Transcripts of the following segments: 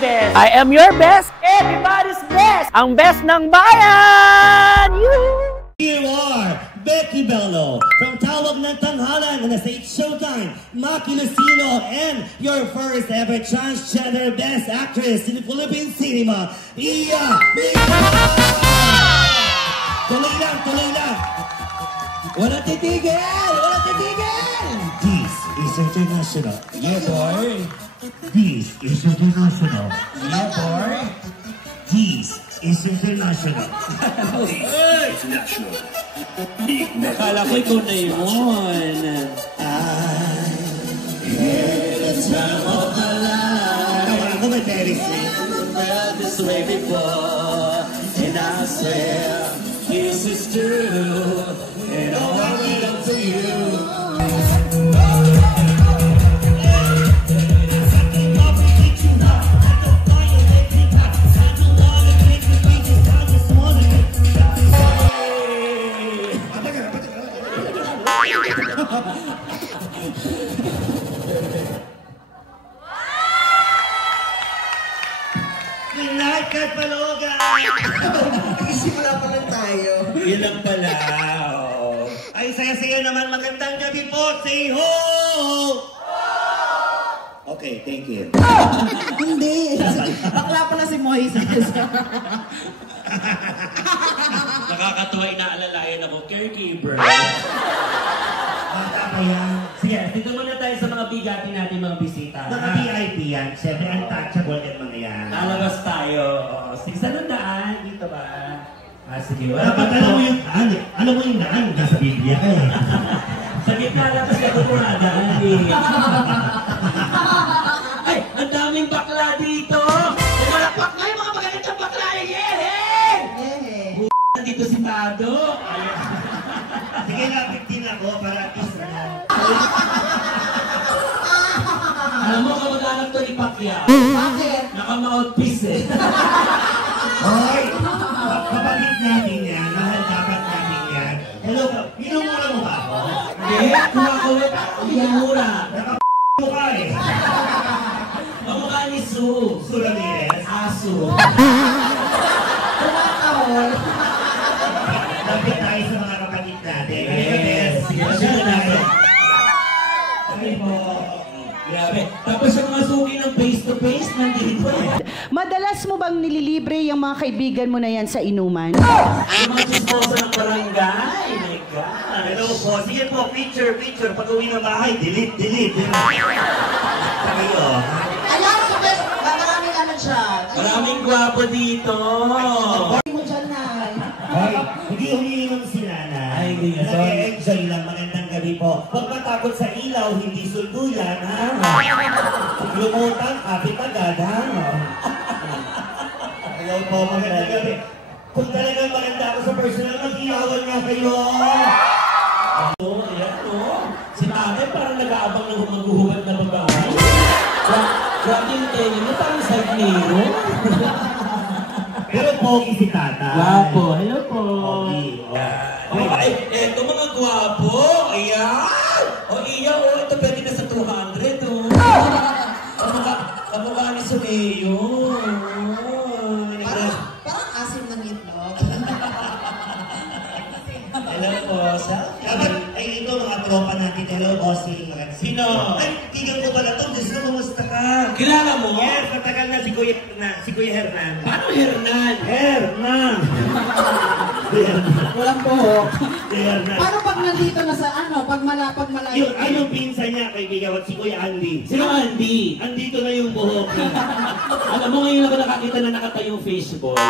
best. I am your best. Everybody's best. Ang best ng bayan! Here are Becky Bello from Tawag ng Tanghalan and the State Showtime, Maki Lucino, and your first ever transgender best actress in the Philippine cinema, Iya Mika! Tuloy lang, tuloy lang! Walang titigil! Walang titigil! This is international. Yeah, boy. This is international. Yeah, boy. This is international. International. Akala ko ikaw na yun. Time of my life. Ako may very sweet. Felt this way before, and I swear this is true, and all I will to you. Night Paloga! Nagsimula pa lang tayo. Yun lang pala. Oh. Ay, saya-saya naman. Magandang gabi po. Say ho! Okay, thank you. Hindi. Bakla pala si Moises. Nakakatuwa, inaalalayan ako. Caregiver. Bata pa yan. Sige, dito muna tayo sa mga bigati natin mga bisita. Mga VIP yan. Siyempre, untouchable yan mga yan. Lalabas tayo. Sige, saan ang daan? Dito ba? Sige. Dapat alam mo yung daan. Alam mo yung daan. Nasa Biblia ka eh. Sa gitna lang kasi ako pumadaan eh. Ay, ang daming bakla dito! Malakpak kayo mga magagandang bakla! Yeah! Nandito si Mado. Sige na, 15 ako para at least na. Alam mo, kamag-anak to ni Pacquiao. Bakit? Naka-mouthpiece eh. Hoy! Kapatid natin yan. Mahal dapat natin yan. Hello, minumura mo ba ako? Hindi, kumakulit. Minumura. Mo ka eh. Kamukha ni Sue. Sue Ramirez. Aso. Kumakahol. Lapit tayo sa mga kapatid natin. Yes. Sige, sige natin. Sabi mo. Grabe. Tapos yung mga suki ng face-to-face nandito. Madalas mo bang nililibre yung mga kaibigan mo na yan sa inuman? Yung mga chismosa ng barangay. My God. Hello po. Sige po, picture. Pag uwi ng bahay, delete. Sabi ko. Ayan, sabi, maraming ano siya. Maraming gwapo dito. Hindi mo dyan na. Hoy, hindi umiinom si Nanay. Ay, hindi nga. Nag-enjoy lang. Magandang gabi po. Huwag matakot sa ilaw, hindi sulbuyan, ha? Lumutang, kapit agad, ha? Hello po, magandang gabi. Kung talagang maganda ako sa personal, mag-iyawan nga kayo. Si Tatay parang nag-aabang ng maghuhubad na babae. Grabe yung tenyo mo, parang side mirror. Pero pogi si Tata. Gwapo, hello po. Pogi. Ay, eto mga gwapo. Ayan. O iya, ito pwede na sa 200. Kamukha ni Sumeo. Parang asim ng itlog. Hello po, Ay, ito mga tropa natin. Hello, bossing. Sino? Ay, tigan ko pala ito. Diyos na, kumusta ka? Kilala mo? Yes, matagal na si Kuya Hernan. Paano Hernan? Hernan! Walang buhok. Hernan. Paano pag nandito na sa ano? Pag malayo? Yung anong pinsan niya, kaibigan, si Kuya Andy. Sino Andy? Andito na yung buhok niya. Alam mo ngayon ako nakakita na nakatayong fishbowl.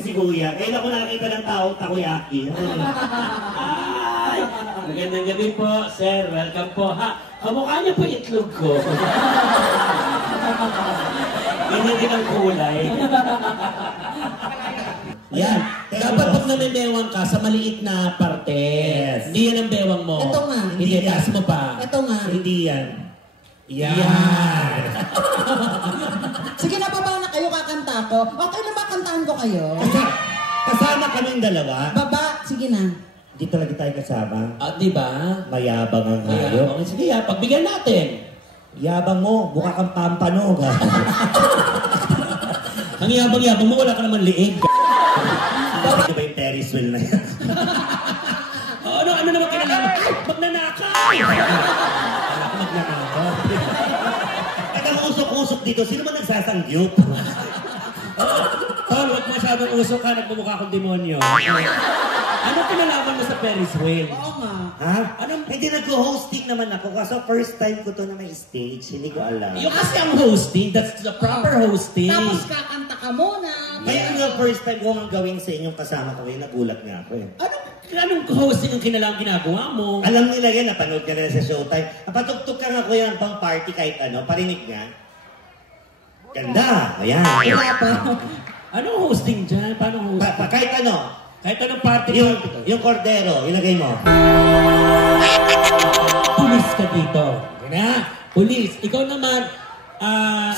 Si Kuya, kailan ko nakakita ng taong takoyaki. Ay, magandang gabi po, sir. Welcome po. Ha, kamukha niya po itlog ko. Ganyan din ang kulay. Yan. Dapat pag namimewang ka sa maliit na parte. Yes. Hindi yan ang bewang mo. Ito nga. Hindi, taas mo pa. Ito nga. Hindi yan. Yan. Sige na, baba na kayo, kakanta ko. Okay na ba kantahan ko kayo? Kasama kaming dalawa. Baba, sige na. Di talaga tayo kasama. Di ba? Mayabang ang hayop. Sige, pagbigyan natin. Yabang mo, mukha kang pampanog. Ang yabang-yabang mo, wala ka naman liig. Bakit ba yung Ferris wheel na yan? Ano naman kinalaman? Magnanakaw! Alam ko magnanakaw. At ang usok-usok dito, sino man nagsasangyup? Tol, huwag masyadong usok ka, nagmumukha akong demonyo. Ano kinalaman mo sa Ferris wheel? Oo nga. Ha? Hindi nag-hosting naman ako kasi first time ko to na may stage. Hindi ko alam. Yung kasi ang hosting, that's the proper hosting. Tapos kakanta ka muna. Kaya nga first time ko ang gawin sa inyong kasama ko, nagulat nga ako eh. Anong hosting ang ginagawa mo? Alam nila yan, napanood ka na sa Showtime. Napatugtog ka nga ko yan pang party kahit ano, parinig nga. Ganda! Ayan. Wala pa. Anong hosting dyan? Paano hosting? Kahit ano. Kahit anong party Yung kordero, ilagay mo. Pulis ka dito. Yan. Pulis. Ikaw naman,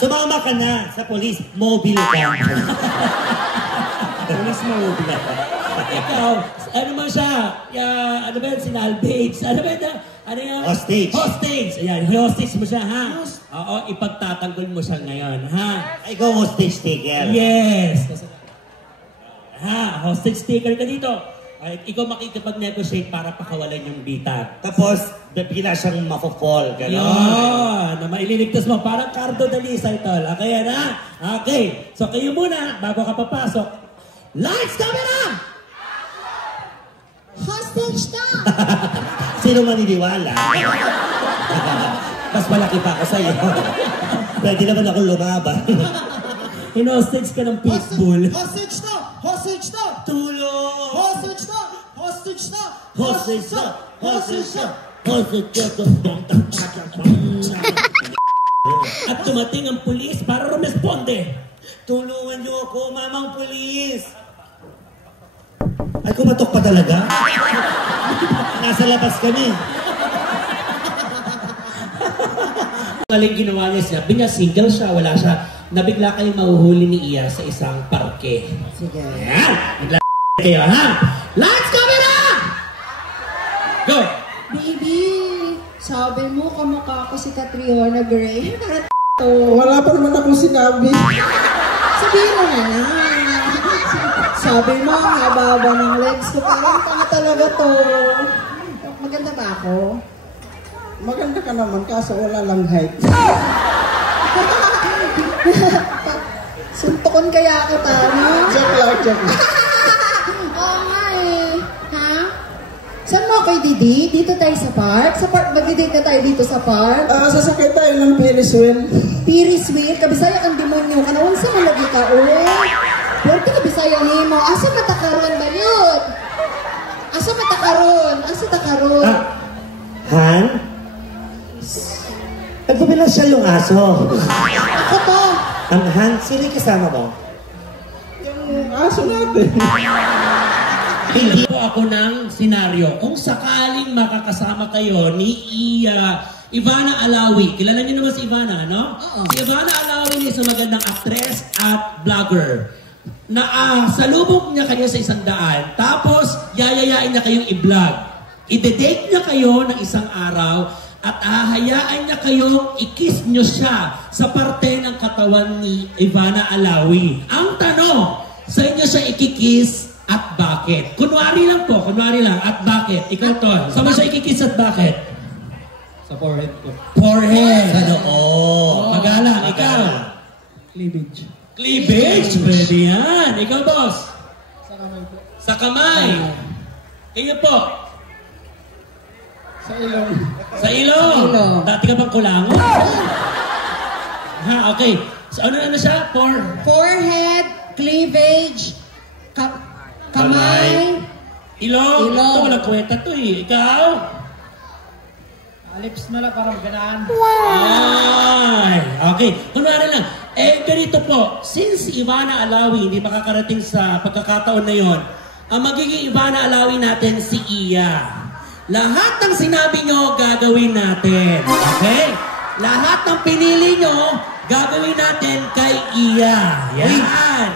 Sumama ka na sa polis, mobile ka. pulis mobile. Ikaw, ano man siya? Ano ba yan? Sinalvage. Ano ba yan? Ano yan? Hostage. Hostage. Ayan, hostage mo siya, ha? Oo, ipagtatanggol mo siya ngayon, ha? Ikaw hostage taker. Yes. Ha, hostage taker ka dito. Ay, ikaw makikipag-negotiate para pakawalan yung bitag. Tapos, bigla siyang mafo-fall, gano'n. Yun, na maililigtas mo. Parang Cardo Dalisay, tol. Okay, yan, ha? Okay. So, kayo muna, bago ka papasok. Lights, camera! Hostage na! Sino maniniwala? Mas malaki pa ako sa'yo. Pwede naman ako lumaban. In-hostage ka ng pitbull. Hostage na! Hostage na! Tulong! Hostage na! Hostage na! Hostage na! Hostage na! At tumating ang pulis para rumesponde. Tulungan niyo ako, mamang pulis! Ay, kumatok pa talaga? Nasa labas kami. Galing ginawa niya, sabi niya, single siya, wala siya. Nabigla kayong mahuhuli ni Iya sa isang parke. Sige. Ayan! Bigla kayo, ha? Lights, camera! Go! Baby, sabi mo kamukha ko si Catriona Gray. Wala pa naman akong sinabi. Sabihin mo na na. Sabi mo, ang haba ng legs ko. Parang tanga talaga to. Maganda ba ako? Maganda ka naman, kaso wala lang height. Suntukon kaya kita, no? Joke lang. Oo nga eh. Ha? Saan mo kayo, Didi? Dito tayo sa park? Sa park, mag-date na tayo dito sa park? Sasakay tayo ng Ferris wheel. Ferris wheel, kabisaya kang demonyo ka. Naunsa mo lagi ka, uy? Pwerte kabisaya ni mo. Asa matakaroon ba yun? Asa matakaroon? Asa takaroon? Han? Nagpapila siya yung aso. Ako to. Ang Han, sino yung kasama mo? Yung aso natin. Hindi po ako ng senaryo. Kung sakaling makakasama kayo ni Ivana Alawi. Kilala niyo naman si Ivana, no? Si Ivana Alawi is isang magandang actress at vlogger. Na salubog niya kayo sa 100. Tapos, yayayain niya kayong i-vlog. I-date niya kayo ng isang araw at hahayaan niya kayong i-kiss niyo siya sa parte ng katawan ni Ivana Alawi. Ang tanong, sa inyo siya i-kiss at bakit? Kunwari lang po, kunwari lang, at bakit? Ikaw to, saan mo siya i-kiss at bakit? Sa forehead ko. Forehead! Sa noo. Magalang, ikaw? Cleavage. Cleavage! Pwede yan. Ikaw, boss? Sa kamay ko. Sa kamay. Kayo po? Sa ilong. Sa ilong. Dati ka bang kulangon? Ha, okay. So, ano na siya? Forehead, cleavage, kamay. Ilong. Ilong. Ito, walang kwenta to eh. Ikaw? Lips na lang parang ganaan. Ay, okay. Kunwari lang. Ganito po. Since Ivana Alawi hindi makakarating sa pagkakataon na yon, ang magiging Ivana Alawi natin si Iya. Lahat ng sinabi nyo, gagawin natin. Okay? Lahat ng pinili nyo, gagawin natin kay Iya. Yan.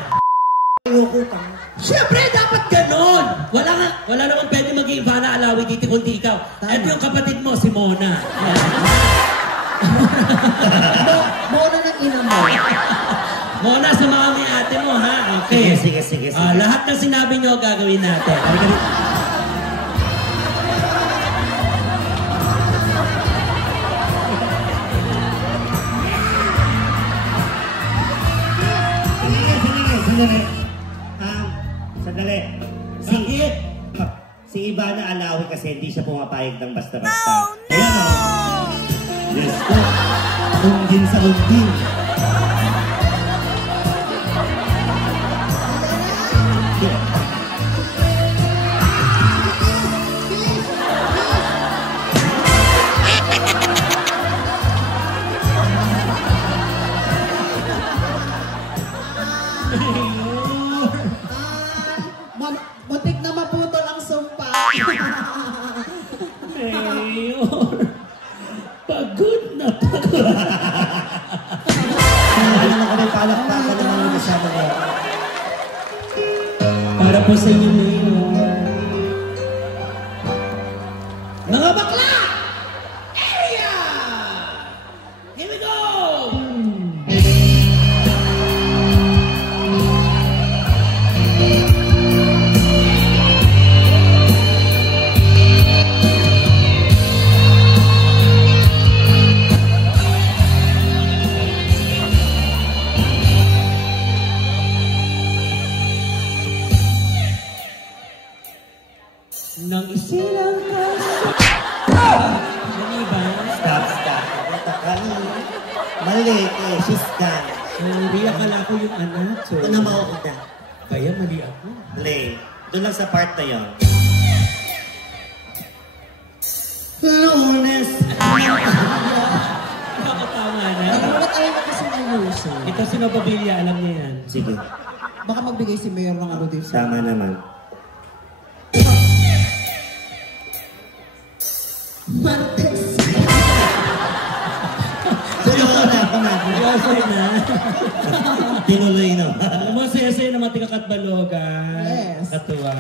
Siyempre, dapat ganon. Wala naman pwede maging Ivana Alawi dito kundi ikaw. Ito yung kapatid mo, si Mona. Yan. Muna ng ina mo. Muna sa mami ate mo, ha? Okay. Sige. Lahat ng sinabi nyo, gagawin natin. Sandali. Si Ivana Alawi kasi hindi siya pumapayag ng basta-basta. Ayan o. Yes po. Undin sa undin. Butik na maputol ang sumpa. Mayor, pagod na pagod. Ano na kami palakpakan naman yung kasama ko. Para po sa inyo, Mayor. Mga bakla! Area! Here we go! Nang isilang ka ba? Stop. Mali eh. She's done. Sorry, akala ko yung anak. Sorry. Ito na mauuna. Kaya mali ako. Mali. Doon lang sa part na yun. Lunes. Nakakatawa na. Ba't ayaw mo kasi ayusin? Ito si Nobabilya, alam niya yan. Sige. Baka magbigay si Mayor ng ano din sa... Tama naman. Martes. Seryoso na. Tinuloy na. Alam mo, saya-saya naman tigakatbalogan. Yes. Katuwa.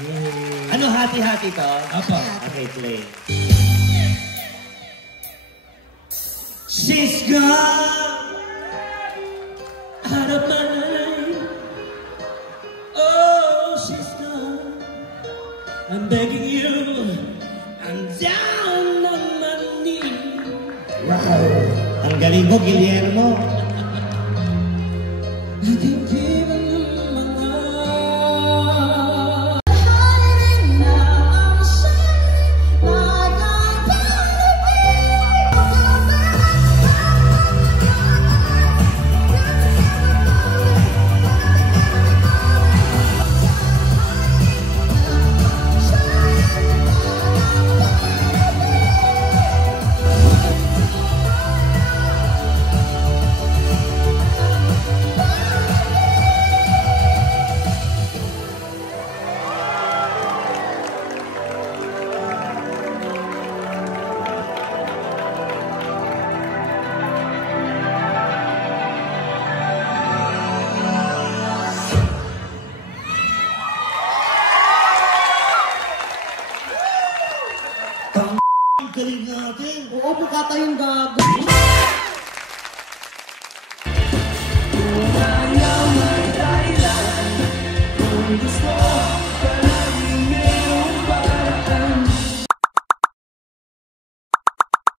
Yay. Ano hati-hati to? Apa. Okay, play. She's gone Out of my life. Oh, she's gone. I'm begging you. I'm down on my knees. Wow. Ang galing mo, Guillermo. I can give them my love. Ang galing natin. Oo, mukha tayong gago. Ayaw man dahilan kung gusto